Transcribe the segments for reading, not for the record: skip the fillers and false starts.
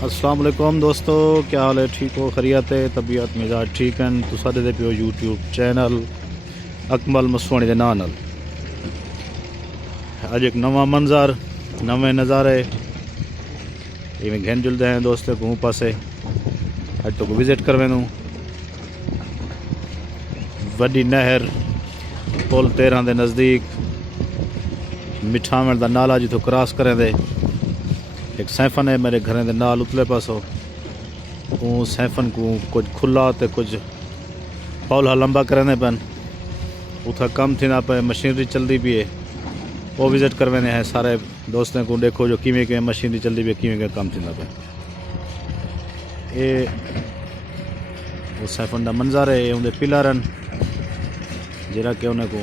अस्सलाम वालेकुम दोस्तों, क्या हाल है? ठीक हो? खैरियत है? तबीयत मिजाज ठीक हैं? तो साडे दे पियो यूट्यूब चैनल अकमल मसवाणी दे नाल नाल अज एक नवा मंजर नवे नज़ारे इवें घेन जुलते हैं दोस्तों को पासे अज तो विजिट कर वेंदू वड्डी नहर पुल 13 के नज़दीक मिठावण का नाला जितों क्रॉस करें दे एक सैफन है मेरे घर के नाल उतले पासों सैफन को कुछ खुला तो कुछ पौला लंबा करें पैन उतना कम थी ना पे मशीनरी चलती भी है वो विजिट करवाने हैं सारे दोस्तों को। देखो जो किमें किमें मशीनरी चलती भी है किमें कम थी पे ये वो सैफन का मंजर है उनके पिलरन जरा कि उन्हें को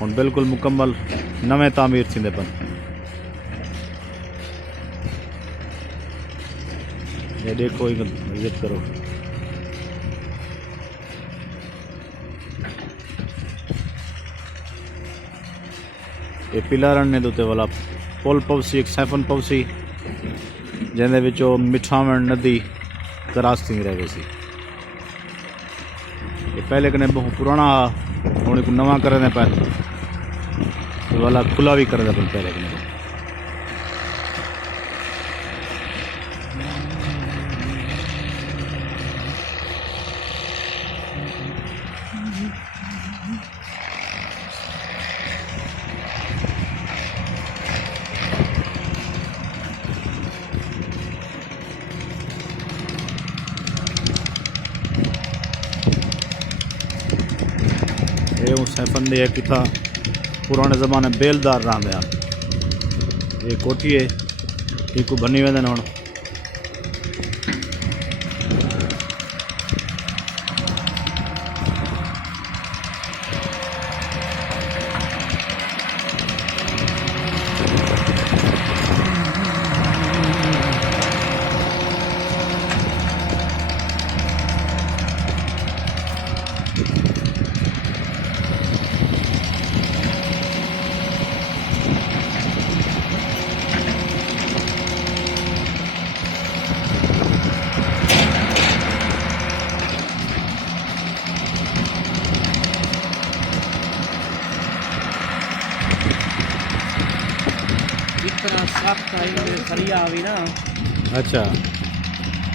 हम बिल्कुल मुकम्मल नवे तामीर थी पन। ये देखो विजिट करो। ये पिलर ने दुते वाला पुल पवसी एक सैफन पवसी जिंदे विचों मिठावण नदी क्रॉस थी रहे सी। ये पहले कने बहुत पुराना हुण को नवा करने पैन वाला खुला भी करने पैन पहले कने। ये सैफन दे किथा पुराने ज़माने बेलदार रहंदे हैं। ये कोठी है को बनी वेंदे हुण। इतना सख्त है सरिया अभी ना। अच्छा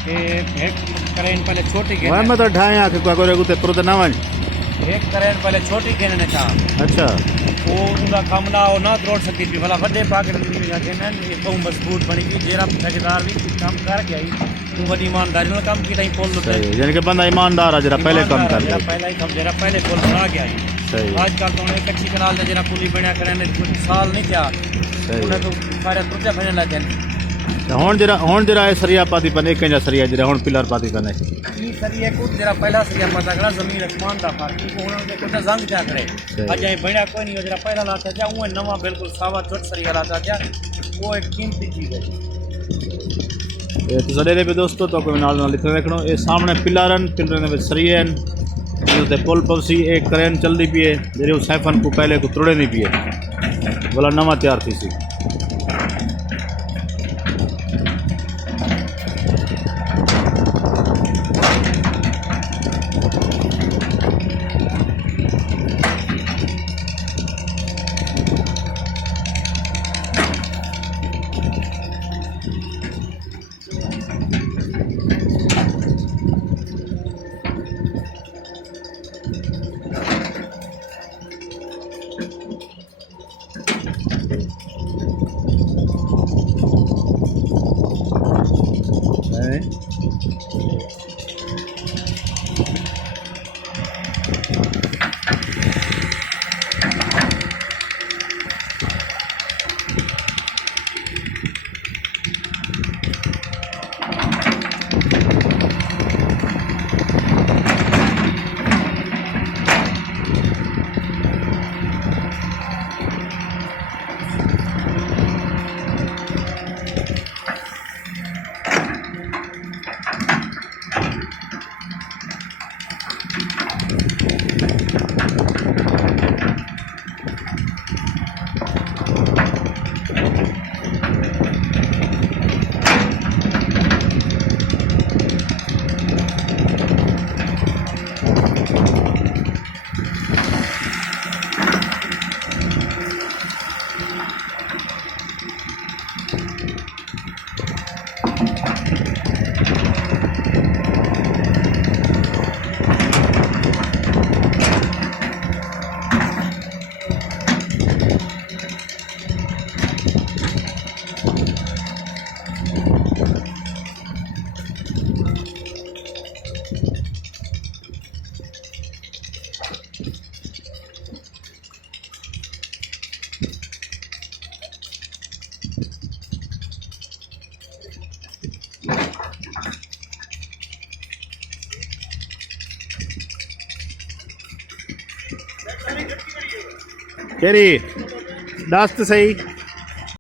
ये एक करें पहले छोटी के वह मैं तो ढाए आके को करे गुते पुरत ना वन एक करें पहले छोटी के ने था। अच्छा वो उनका काम ना हो ना तोड़ सकती थी भला बड़े पाके नहीं का के ये बहुत मजबूत बनी थी जेरा ठेकेदार भी काम कर गया तू बड़ी ईमानदारी ਨਾਲ काम की नहीं पोल दे यानी कि बंदा ईमानदार है जरा पहले काम कर ले पहले ही काम जेरा पहले पोल बना गया सही। आजकल तो एक कच्ची कनाल दे जेरा पुली बनया करने कुछ साल नहीं था उन्हें तो सारे तुझे फने लगे हुण जरा सरिया पाती पने एक जा सरिया जरा हुण पिलर पाती पने ई सरिया को जरा पहला सरिया पता करा जमीन आसमान दा फर्क को उन्होंने देखो तो जंग क्या करे आज ये बड़ा कोई नहीं जरा पहला लाता जा वो नवा बिल्कुल सावा छोट सरिया लाता जा वो एक कीमती चीज है। ये तो सड़े पे दोस्तों तो कोई नाल लिखने देखनो ये सामने पिलरन पिलरन में सरियन ते पुल पवसी एक क्रेन चलदी पी है जेरे सैफन को पहले को तोड़े नहीं पिए बोला नवा तैयार थी सी। केरी दस तो सही